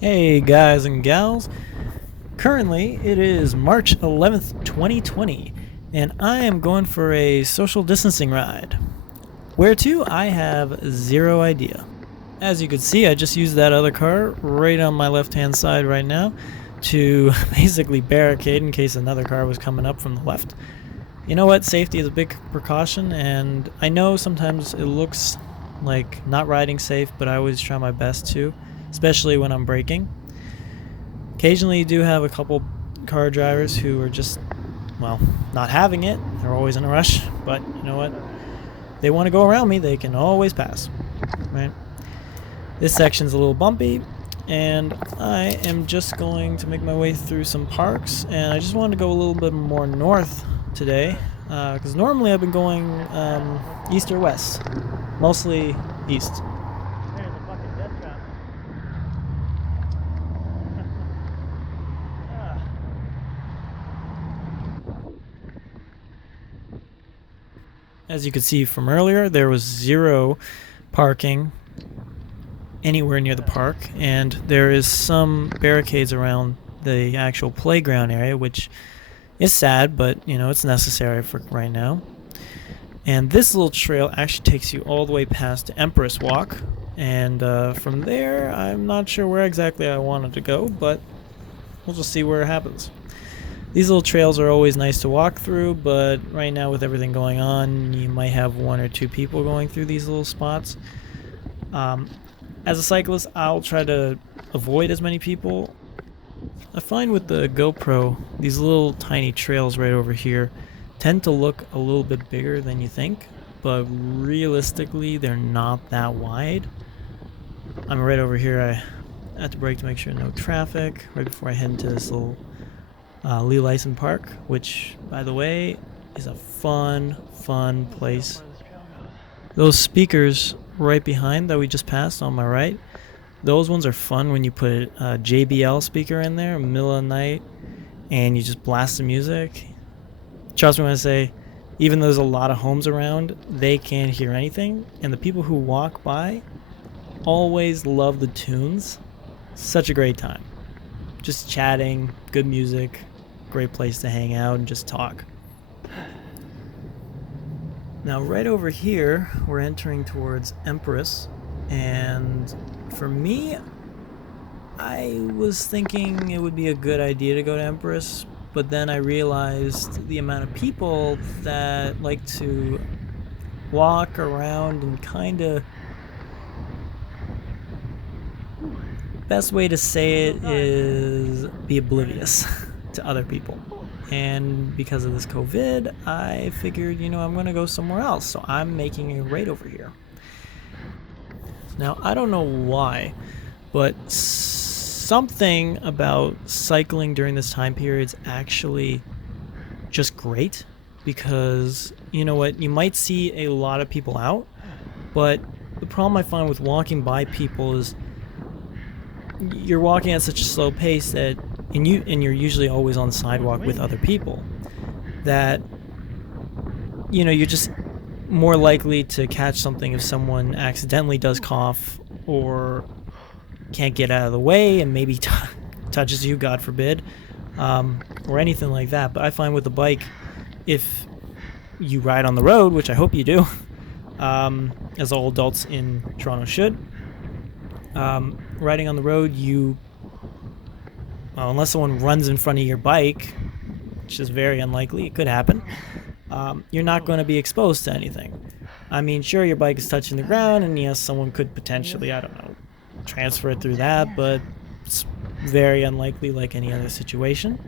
Hey guys and gals, currently it is March 11th, 2020, and I am going for a social distancing ride. Where to? I have zero idea. As you can see, I just used that other car right on my left hand side right now to basically barricade in case another car was coming up from the left. You know what? Safety is a big precaution, and I know sometimes it looks like not riding safe, but I always try my best to, especially when I'm braking. Occasionally you do have a couple car drivers who are just, well, not having it. They're always in a rush, but you know what? They want to go around me, they can always pass, right? This section's a little bumpy, and I am just going to make my way through some parks, and I just wanted to go a little bit more north today, because normally I've been going east or west, mostly east. There's a fucking death trap. As you could see from earlier, there was zero parking anywhere near the park, and there is some barricades around the actual playground area, which is sad, but you know, it's necessary for right now. And this little trail actually takes you all the way past Empress Walk, and from there I'm not sure where exactly I wanted to go, but we'll just see where it happens. These little trails are always nice to walk through, but right now with everything going on, you might have one or two people going through these little spots. As a cyclist, I'll try to avoid as many people. I find with the Gopro, these little tiny trails right over here tend to look a little bit bigger than you think, but realistically, they're not that wide. I'm right over here. I had to brake to make sure no traffic right before I head into this little Lee Lyson Park, which, by the way, is a fun place. Those speakers right behind that we just passed on my right, those ones are fun when you put a JBL speaker in there in the middle of the night and you just blast the music. Trust me when I say, even though there's a lot of homes around, they can't hear anything, and the people who walk by always love the tunes. Such a great time. Just chatting, good music, great place to hang out and just talk. Now right over here, we're entering towards Empress, and for me, I was thinking it would be a good idea to go to Empress, but then I realized the amount of people that like to walk around and kind of, best way to say it is be oblivious to other people. And because of this COVID, I figured, you know, I'm going to go somewhere else. So I'm making a right over here. Now, I don't know why, but something about cycling during this time period is actually just great. Because, you know what, you might see a lot of people out, but the problem I find with walking by people is you're walking at such a slow pace that and you're usually always on the sidewalk with other people, that you know, you're just more likely to catch something if someone accidentally does cough or can't get out of the way and maybe touches you, God forbid, or anything like that. But I find with the bike, if you ride on the road, which I hope you do, as all adults in Toronto should, riding on the road, unless someone runs in front of your bike, which is very unlikely, it could happen, you're not going to be exposed to anything. I mean, sure, your bike is touching the ground, and yes, someone could potentially, I don't know, transfer it through that, but it's very unlikely like any other situation.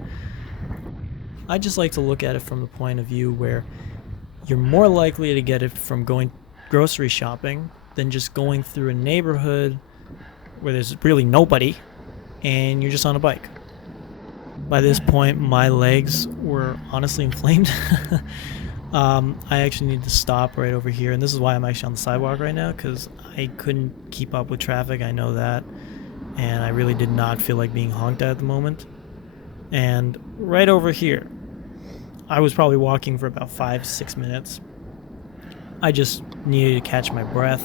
I just like to look at it from the point of view where you're more likely to get it from going grocery shopping than just going through a neighborhood where there's really nobody and you're just on a bike. By this point, my legs were honestly inflamed. I actually need to stop right over here, and this is why I'm actually on the sidewalk right now, because I couldn't keep up with traffic, I know that, and I really did not feel like being honked at the moment. And right over here, I was probably walking for about 5-6 minutes. I just needed to catch my breath.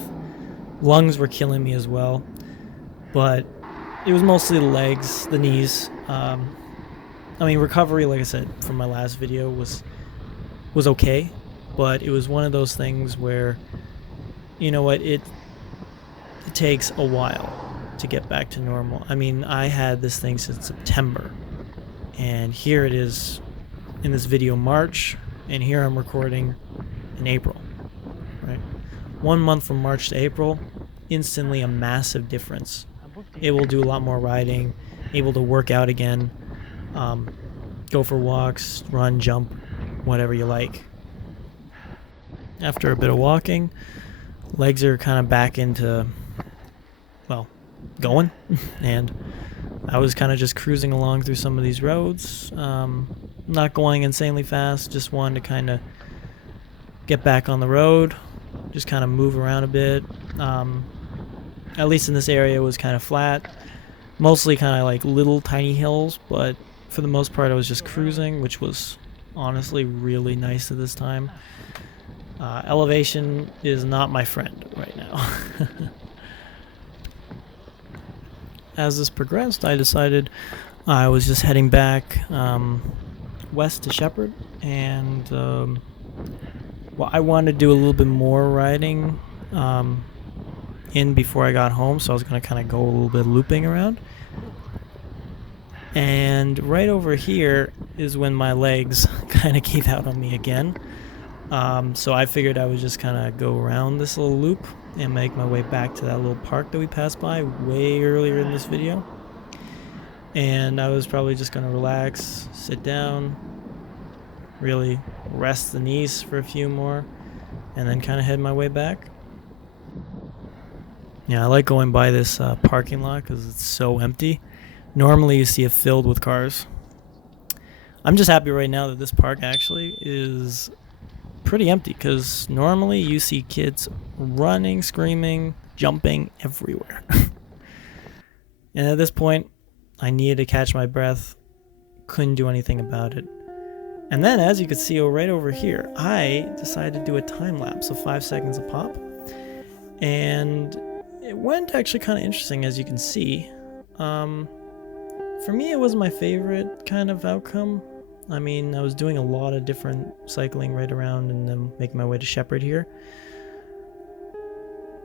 Lungs were killing me as well, but it was mostly the legs, the knees. I mean, recovery, like I said from my last video, was okay, but it was one of those things where, you know what, it takes a while to get back to normal. I mean, I had this thing since September, and here it is in this video March, and here I'm recording in April, right? 1 month from March to April, instantly a massive difference. Able to do a lot more riding, able to work out again, go for walks, run, jump, whatever you like. After a bit of walking, legs are kind of back into, well, going, and I was kind of just cruising along through some of these roads, not going insanely fast, just wanted to kind of get back on the road, just kind of move around a bit. At least in this area it was kind of flat, mostly kind of like little tiny hills, but for the most part I was just cruising, which was honestly really nice at this time. Elevation is not my friend right now. As this progressed, I decided I was just heading back west to Shepherd, and well, I wanted to do a little bit more riding in before I got home, so I was going to kind of go a little bit looping around. And right over here is when my legs kind of gave out on me again. So I figured I would just kind of go around this little loop and make my way back to that little park that we passed by way earlier in this video. And I was probably just going to relax, sit down, really rest the knees for a few more, and then kind of head my way back. Yeah, I like going by this parking lot because it's so empty. Normally you see it filled with cars. I'm just happy right now that this park actually is pretty empty, because normally you see kids running, screaming, jumping everywhere. And at this point, I needed to catch my breath. Couldn't do anything about it. And then, as you can see right over here, I decided to do a time lapse of 5 seconds a pop. And it went actually kind of interesting, as you can see. For me, it was my favorite kind of outcome. I mean, I was doing a lot of different cycling right around and then making my way to Shepherd here.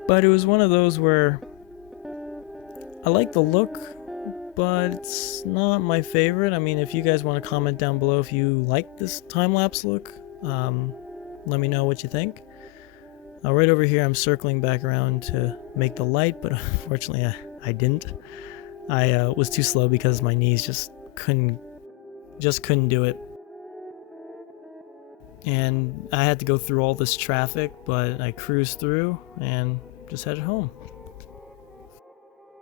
But it was one of those where I like the look, but it's not my favorite. I mean, if you guys want to comment down below if you like this time-lapse look, let me know what you think. Right over here, I'm circling back around to make the light, but unfortunately I didn't. I was too slow because my knees just couldn't do it. And I had to go through all this traffic, but I cruised through and just headed home.